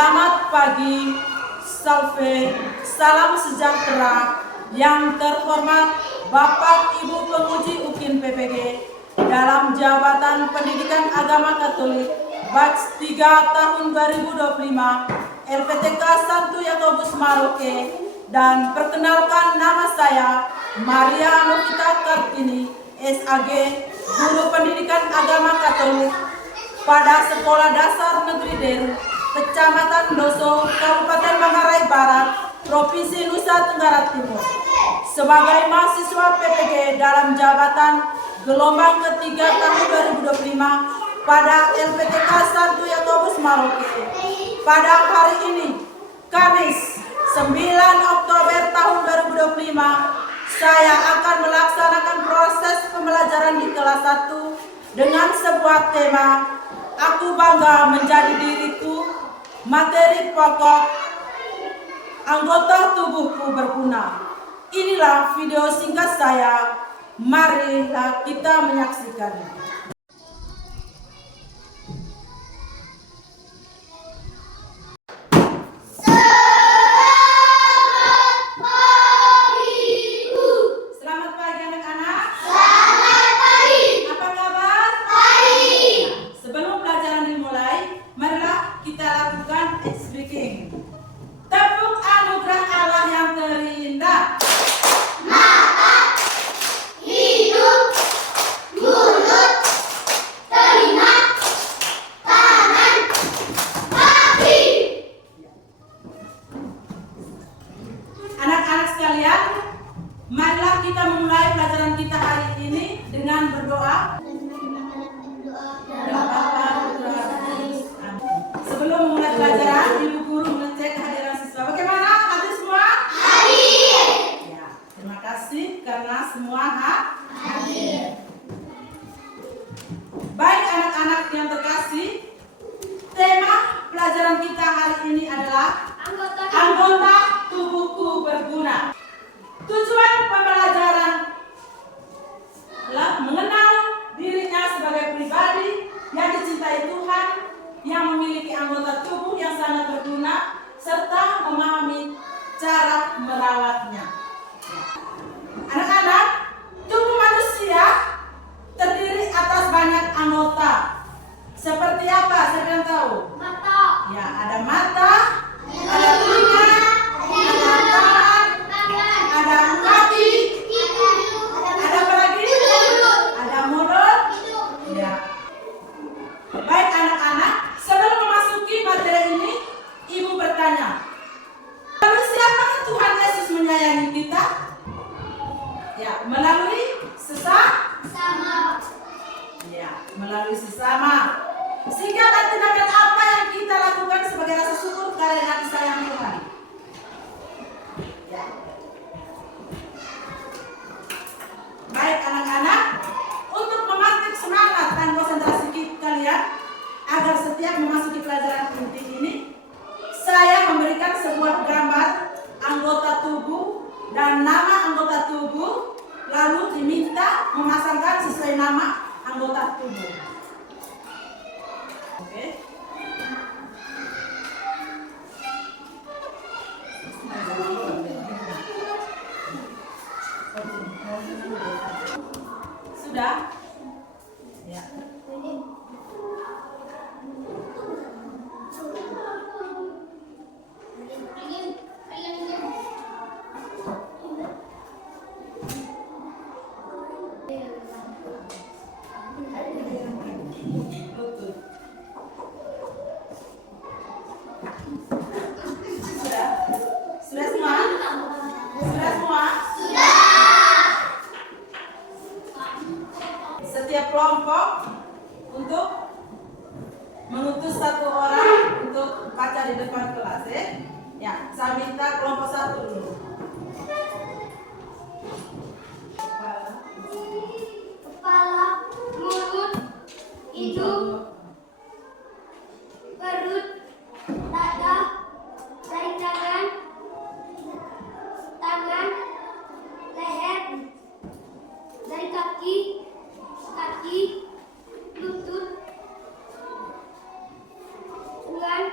Selamat pagi, Salve, salam sejahtera. Yang terhormat Bapak Ibu Penguji UKIN PPG dalam jabatan Pendidikan Agama Katolik Batch 3 tahun 2025 LPTK Santo Yakobus Maroke, dan perkenalkan nama saya Maria Novita Kartini, SAG, Guru Pendidikan Agama Katolik pada Sekolah Dasar Negeri Deru, Kecamatan Doso, Kabupaten Manggarai Barat, Provinsi Nusa Tenggara Timur, sebagai mahasiswa PPG dalam jabatan gelombang ketiga tahun 2025 pada LPTK Santo Yakobus Maroke. Pada hari ini, Kamis 9 Oktober tahun 2025, saya akan melaksanakan proses pembelajaran di kelas 1 dengan sebuah tema, Aku Bangga Menjadi Diriku. Materi pokok, anggota tubuhku berguna. Inilah video singkat saya. Marilah kita menyaksikannya. Selamat pagi anak-anak. Selamat pagi. Apa kabar? Baik. Sebelum pelajaran dimulai, marilah kita lakukan speaking. Tepuk anugerah Allah yang terindah. Mata, hidung, mulut, telinga, tangan, kaki. Anak-anak sekalian, marilah kita memulai pelajaran kita hari ini dengan berdoa. Sebelum memulai pelajaran, Ibu Guru mengecek kehadiran siswa. Bagaimana? Hadir semua? Hadir. Ya, terima kasih karena semua hadir. Baik anak-anak yang terkasih, tema pelajaran kita hari ini adalah anggota tubuhku berguna. Tujuan pembelajaran adalah mengenal dirinya sebagai pribadi yang dicintai Tuhan, yang memiliki anggota tubuh yang sangat berguna, serta memahami cara merawatnya. Anak-anak, tubuh manusia terdiri atas banyak anggota. Seperti apa? Siapa yang tahu? Mata, Ya, ada mata, ada telinga, ada tangan, ada kaki, ada apa lagi? Ada mulut. Ya. Baik anak-anak, sebelum memasuki materi ini, Ibu bertanya, lalu siapakah Tuhan Yesus menyayangi kita? Ya, melalui sama. Ya, melalui sesama. Sehingga tindakan apa yang kita lakukan sebagai rasa syukur karena kasih sayang Tuhan? Ya. Baik anak-anak, untuk memastikan semangat dan konsentrasi kalian agar setiap memasuki pelajaran inti ini, saya memberikan sebuah gambar anggota tubuh dan nama anggota tubuh, lalu diminta memasangkan sesuai nama anggota tubuh. Oke. Sudah? Ya. Lutut. Sudah? Sudah semua? Sudah semua? Setiap kelompok untuk mengutus satu orang untuk baca di depan kelas ya. Ya, saya minta kelompok 1 dulu. Kepala, mulut, hidung, perut, dada, jari tangan, leher, jari kaki, lutut, lengan,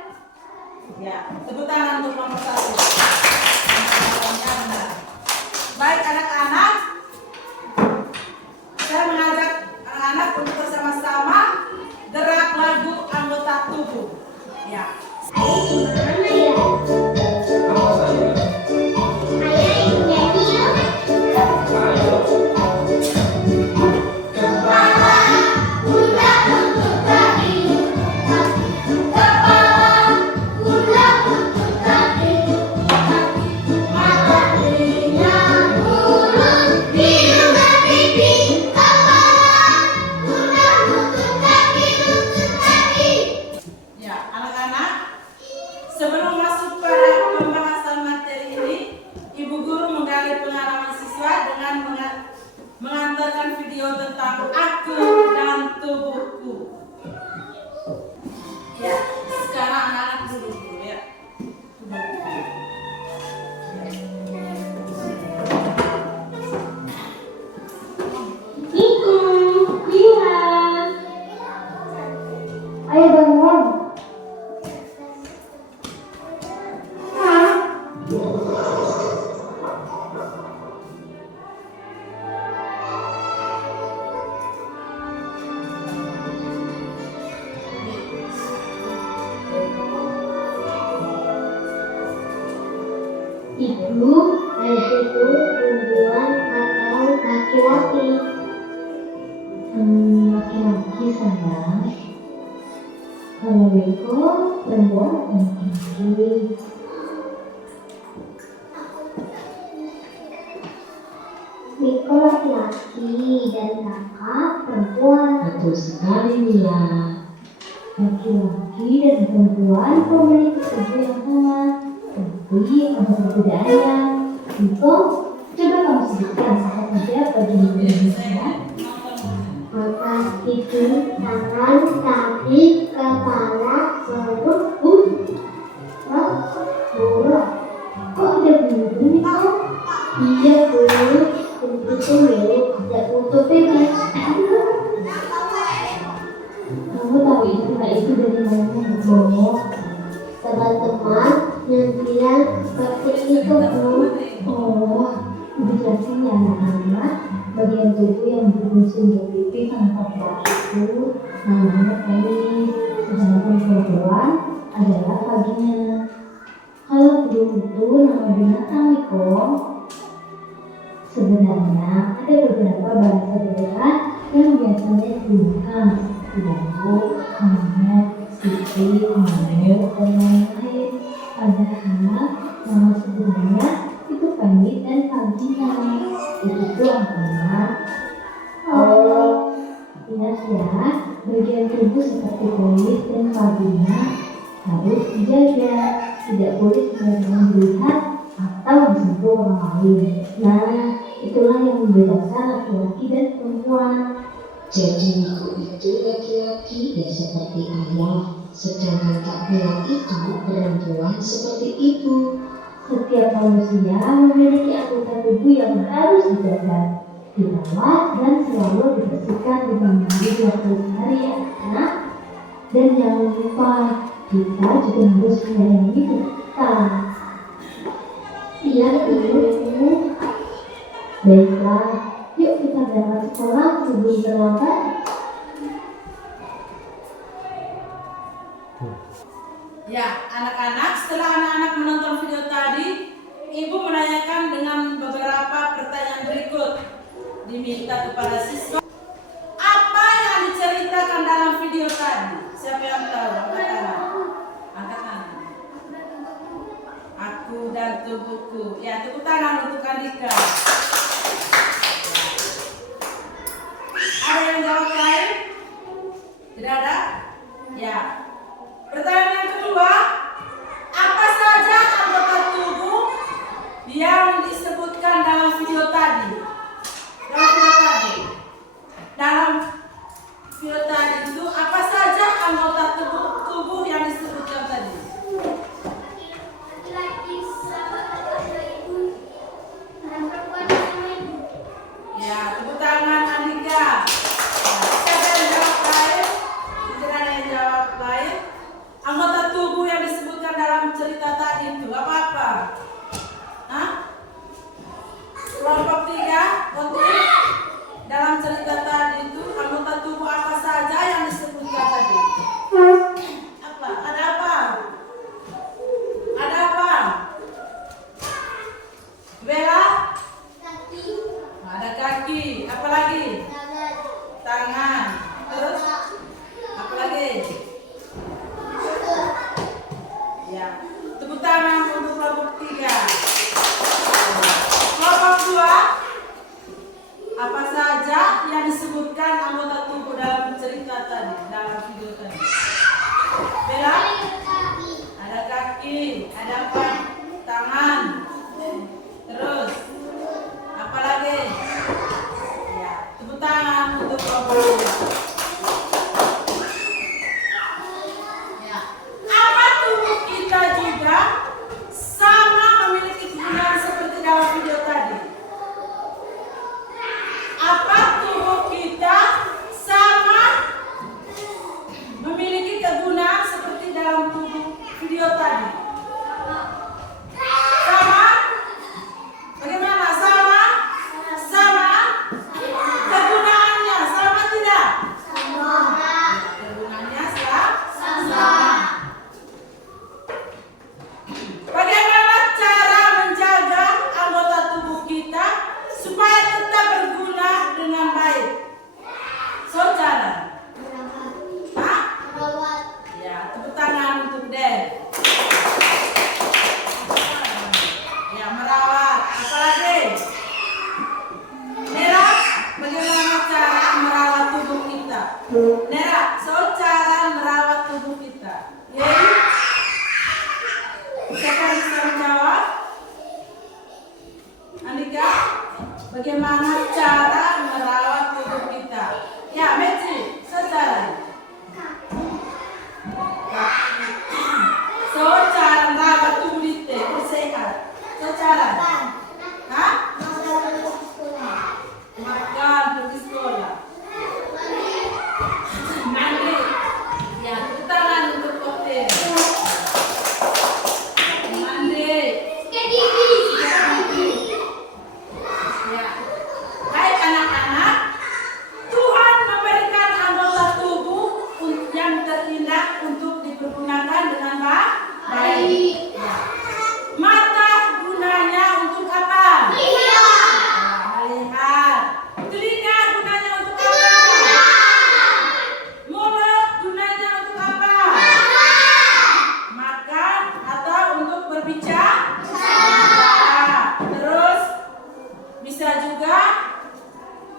menonton video tentang aku dan tubuhku. Ya, sekarang anak-anak dulu ya. Lihat. Ayo bangun. Ibu, ayah itu perempuan atau laki-laki? Laki-laki sayang. Kalau Beko perempuan atau laki-laki? Beko laki-laki dan kakak perempuan. Betul sekali Mila. Laki-laki dan perempuan memiliki tubuh yang sama, tapi ada perbedaannya. Beko, coba kamu sebutkan apa saja bagian berbeda. Mata, hidung, tangan, kaki, kepala, perut, mulut. Kok ada bulu kok? Iya bulu, itu milik tidak untuk bebas. Kamu tahu istilah itu dari mana, Beko? Teman-teman yang bilang seperti itu Bu. Oh, dijelasin ya anak-anak. Bagian tubuh yang berfungsi untuk pipi sama kaki itu namanya penis. Sedangkan perempuan adalah vagina. Kalau hidung itu nama binatang Niko. Sebenarnya ada beberapa bahasa daerah yang biasanya digunakan, yaitu hamil, pipi, hamil, dan lain-lain. Padahal nama sebenarnya itu penis dan vagina. Itu anak-anak. Ingat ya, bagian tubuh seperti penis dan vagina harus dijaga, tidak boleh sembarangan dilihat atau disentuh orang lain. Nah, itulah yang membedakan laki-laki dan perempuan. Jadi Niko itu laki-laki dan seperti ayah, sedangkan Kak Mila itu perempuan seperti ibu. Setiap manusia memiliki anggota tubuh yang harus dijaga, dirawat, dan selalu dibersihkan dengan mandi waktu sehari ya anak. Dan jangan lupa, kita juga harus menyayangi tubuh kita. Iya Bu. Baiklah, yuk kita berangkat sekolah sebelum terlambat. Ya, anak-anak, setelah anak-anak menonton video tadi, ibu menanyakan dengan beberapa pertanyaan berikut. Diminta kepada siswa, apa yang diceritakan dalam video tadi? Siapa yang tahu? Angkat tangan. Angkat tangan. Aku dan tubuhku. Ya, tepuk tangan untuk Andika. Ada yang jawab lain? Tidak ada? Ya. Pertanyaan yang kedua, apa saja anggota tubuh yang disebutkan dalam video tadi? Dalam video tadi itu apa saja anggota tubuh yang disebutkan tadi? Laki-laki sama ibu dan perempuan sama ibu. Ya, tepuk tangan Andika. Siapa yang jawab lain? Tidak ada yang jawab lain. Anggota tubuh yang disebutkan dalam cerita tadi itu apa-apa? Hah? Kelompok 3, konten. Dalam cerita tadi itu anggota tubuh apa saja yang disebutkan tadi? Apa? Ada apa? Ada apa? Bella? Kaki, Ada kaki. Apa lagi? tangan, Tangan. Terus? Apa lagi? Ya. Tepuk tangan untuk kelompok 3. Kelompok 2. Apa saja yang disebutkan anggota tubuh dalam cerita tadi, dalam video tadi? Bella? kaki, Ada kaki, ada apa? Tangan. Terus apa lagi? dengan baik? Saudara. Hah? Ya, tepuk tangan untuk Den. Ya, merawat. Apalagi? Nera, bagaimana cara merawat tubuh kita? Nera, cara merawat tubuh kita. Yei? Siapa yang bisa menjawab? Andika, bagaimana cara merawat tubuh kita? Ya, Meci, secara. Cara merawat tubuh kita sehat. Secara. Hah? Makan, pergi sekolah. Mandi. Ya, tepuk tangan untuk hotel. Mandi. Ya. Hai anak-anak, Tuhan memberikan anggota tubuh yang terindah untuk dipergunakan dengan baik. Ya. Mata gunanya untuk apa? Melihat. Telinga gunanya untuk apa? Mulut gunanya untuk apa? Makan atau untuk berbicara? Terus bisa juga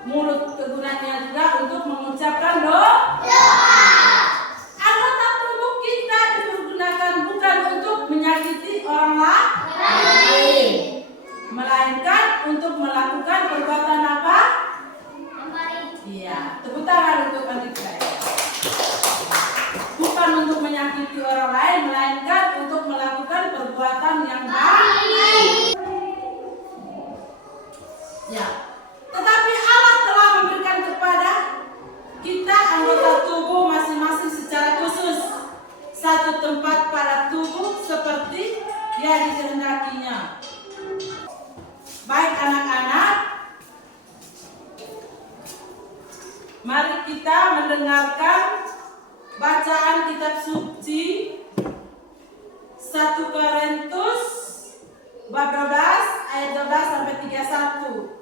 mulut kegunaannya juga untuk mengucapkan doa. Anggota tubuh kita dipergunakan bukan untuk menyakiti orang lain, melainkan untuk melakukan perbuatan apa? Iya, tepuk tangan untuk Andika. Bukan untuk menyakiti orang lain, melainkan untuk melakukan perbuatan yang baik. Ya. Tetapi Allah telah memberikan kepada kita anggota tubuh masing-masing secara khusus satu tempat pada tubuh seperti yang dikehendakinya. Baik anak-anak, mari kita mendengarkan bacaan kitab suci 1 Korintus bab 12 ayat 12 sampai 31.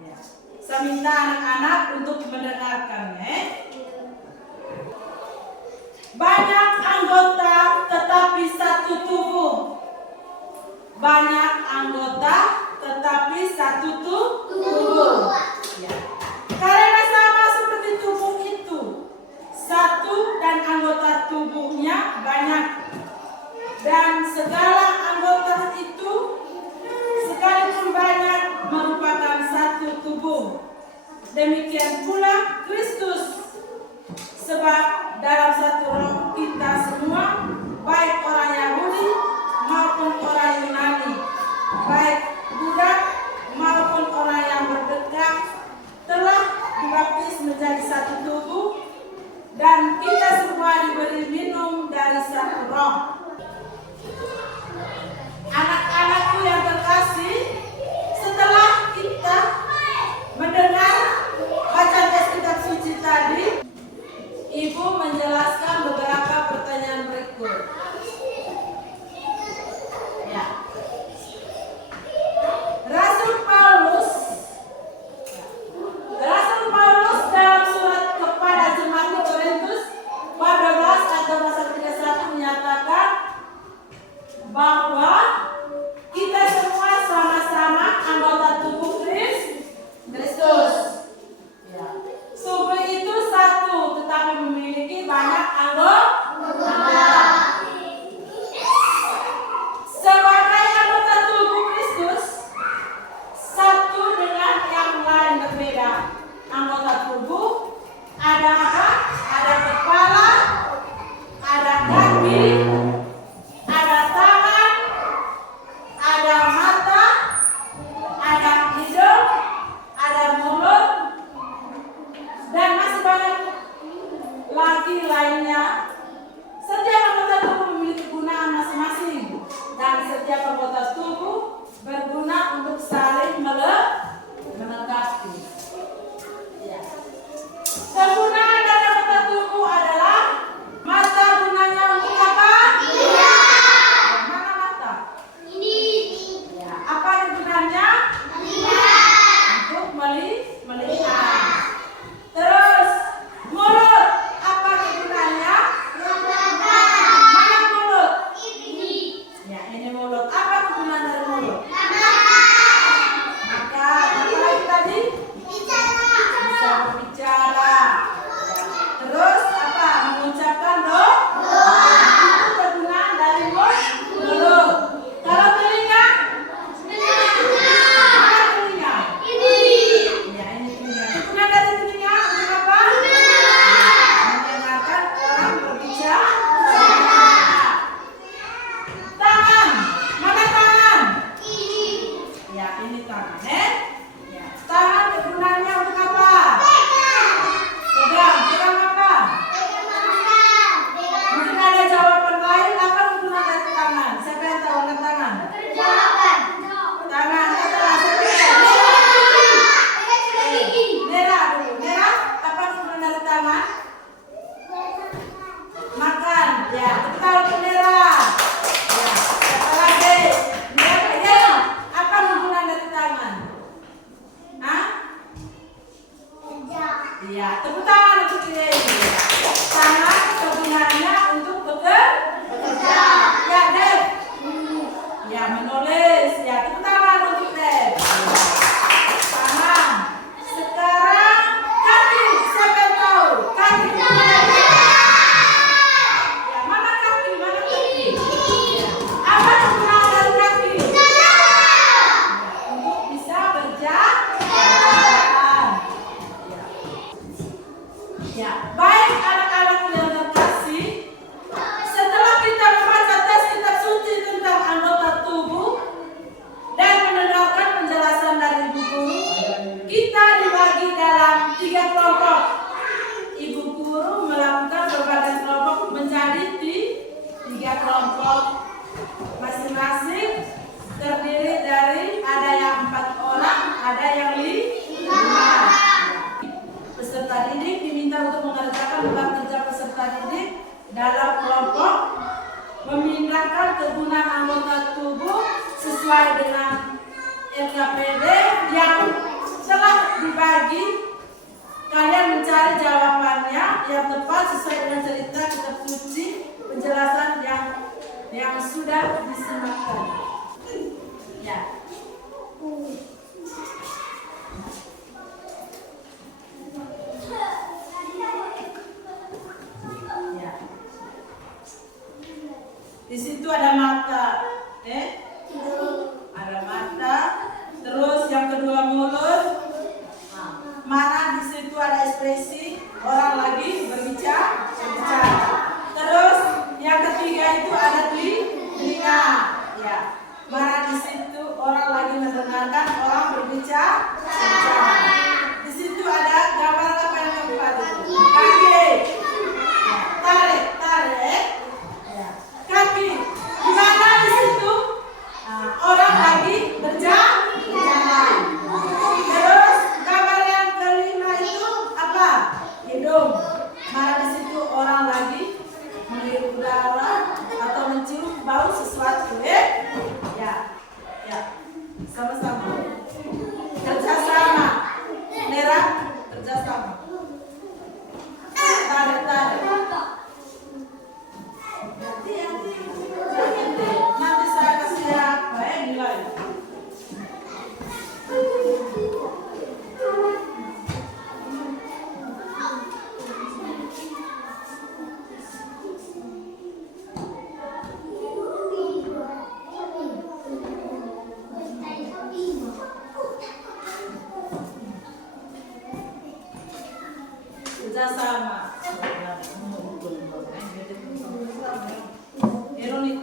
Ya. Saya minta anak-anak untuk mendengarkannya. Banyak anggota tetapi satu tubuh. Banyak anggota tetapi satu tubuh. Ya. Karena sama seperti tubuh itu, satu dan anggota tubuhnya banyak. Dan segala anggota itu sekalipun banyak merupakan satu tubuh. Demikian pula Kristus. Sebab dalam satu roh kita semua, baik orang Yahudi maupun orang Yunani, baik budak maupun orang yang merdeka, telah dibaptis menjadi satu tubuh, dan kita semua diberi minum dari satu roh. Anak-anakku yang terkasih, setelah kita mendengar bacaan teks kitab suci tadi, Ibu menjelaskan beberapa pertanyaan berikut. Ya. Ya, tepuk tangan untuk dia ini. Tangan kegunaannya untuk bekerja. Ya, Dev. Ya, menulis. Ya, tepuk tangan untuk Dev. Tangan. Sekarang kaki. Siapa yang tahu? Kaki. Ya, mana kaki? Mana kaki? Ya. Apa kegunaan dari kaki? Ya, untuk bisa berjalan. Ya, baik anak-anak yang terkasih, setelah kita membaca tes kitab suci tentang anggota tubuh dan mendengarkan penjelasan dari Ibu Guru, kita dibagi dalam 3 kelompok. Ibu Guru melakukan berbagai kelompok menjadi 3 kelompok. Masing-masing terdiri dari ada yang 4 orang, ada yang 5. Peserta didik diminta untuk mengerjakan beban kerja peserta didik dalam kelompok, memindahkan kegunaan anggota tubuh sesuai dengan LKPD yang telah dibagi. Kalian mencari jawabannya yang tepat sesuai dengan cerita kitab suci, penjelasan yang sudah disimakkan. Ya. Di situ ada mata, ada mata. Terus yang kedua mulut. Mana di situ ada ekspresi, orang lagi berbicara. Terus yang ketiga itu ada telinga. Ya, mana di situ orang lagi mendengarkan, orang berbicara. Di situ ada gambar apa yang keempat itu? Kaki. Tarik. Kaki. Di mana di situ? Orang lagi berjalan. Terus gambar yang kelima itu apa? Hidung. Mana di situ orang lagi menghirup udara atau mencium bau sesuatu, Ya. Sama-sama. Kerjasama. Merah, kerjasama. Tarik. Nanti saya kasih apa nilai. Kerjasama. Ironik.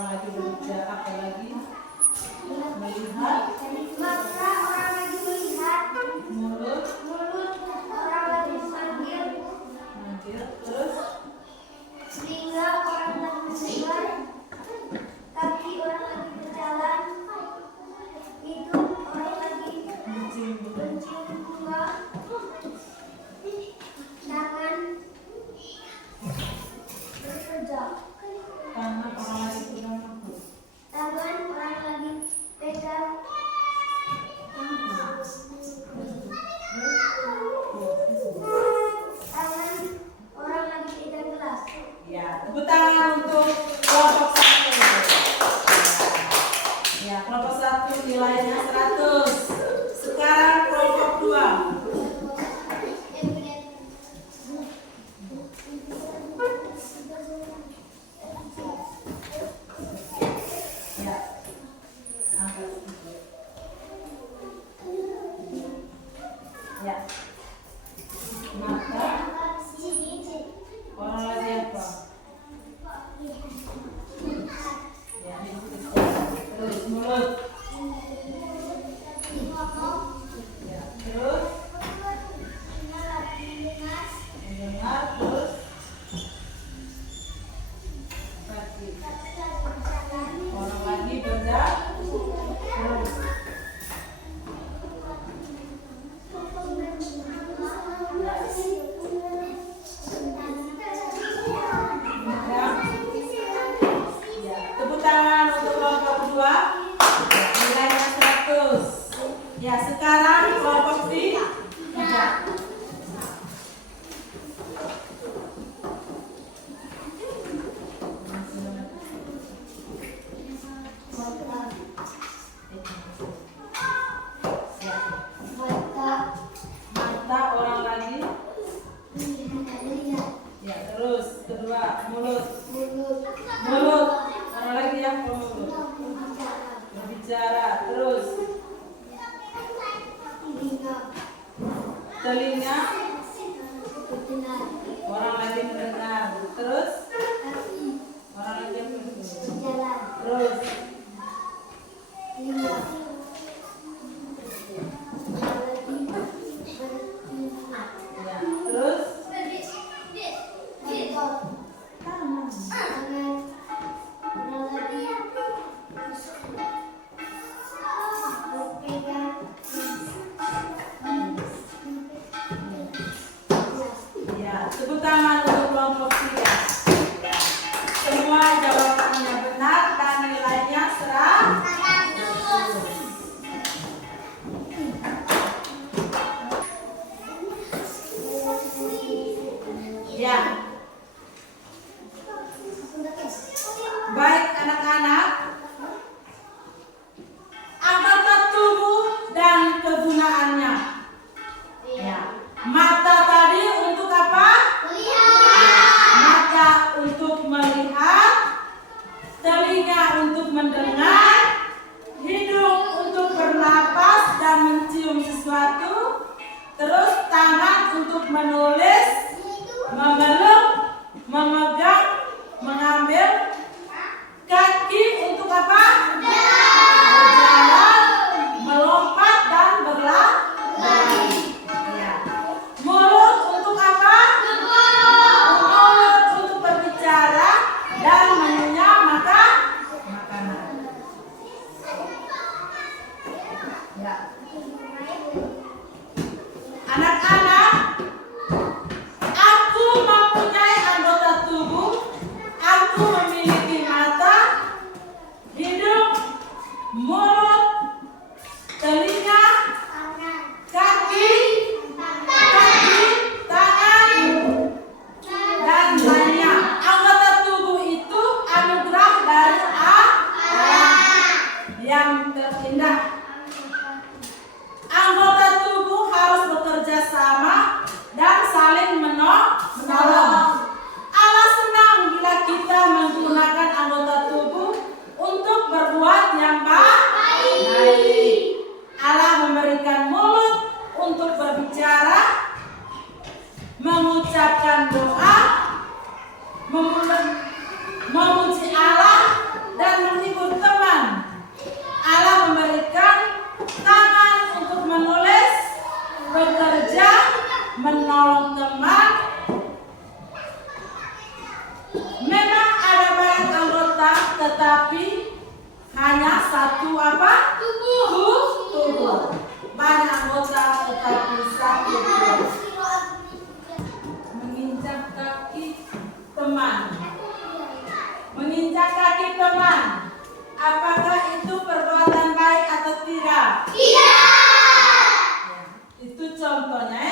orang lagi berbicara, apa lagi? Melihat. Mata orang lagi melihat. Mulut. Orang lagi manggil. Terus Telinga orang lagi mendengar. Kaki orang lagi berjalan. Hidung orang lagi mencium bunga. Tangan bekerja. tangan orang lagi pegang apa? Tangan orang lagi pegang. Tangan orang lagi pegang gelas. Ya, tepuk tangan untuk kelompok 1. Ya, kelompok 1 nilainya 100. Sekarang kelompok 2. Ya. Angkat. Ya. Mata orang lagi apa? Ya, terus mulut. Ya, terus mendengar, terus kaki. Orang lagi bergerak, terus ya, tepuk tangan untuk kelompok 2. Ya, nilainya 100. Ya, sekarang kelompok 3. Mata orang lagi. Ya, terus kedua mulut. Mulut orang lagi yang mulut. Berbicara, terus telinga orang lagi mendengar, terus orang lagi yang mendengar, terus ya, terus ya, tepuk tangan untuk kelompok 3. Ya. Semua jawabannya benar dan nilainya 100. Ya. Baik anak-anak, anggota tubuh dan kegunaannya. Ya. Mata tadi untuk apa? Mata untuk melihat, telinga untuk mendengar, hidung untuk bernapas dan mencium sesuatu, terus tangan untuk menulis, memeluk, memegang, mengambil, kaki untuk apa? Berjalan, melompat dan berlari. Ya. Mulut untuk apa? Mulut untuk berbicara dan mengunyah makanan. Ya. Anak-anak, aku mempunyai anggota tubuh. Aku memiliki mata, hidung, mulut, telinga, kaki, tangan, dan lainnya. Anggota tubuh itu anugerah dari Allah yang terindah. Anggota tubuh harus bekerja sama dan saling menolong. Allah senang bila kita menggunakan anggota tubuh untuk berbuat yang baik. Allah memberikan mulut untuk berbicara, mengucapkan doa, memuji Allah, dan tetapi hanya satu apa? Tubuh. Banyak anggota tetapi satu tubuh. Menginjak kaki teman. Menginjak kaki teman. Apakah itu perbuatan baik atau tidak? Itu contohnya,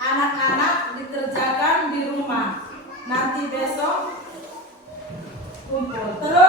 anak-anak dikerjakan di rumah. Nanti besok kumpul. Terus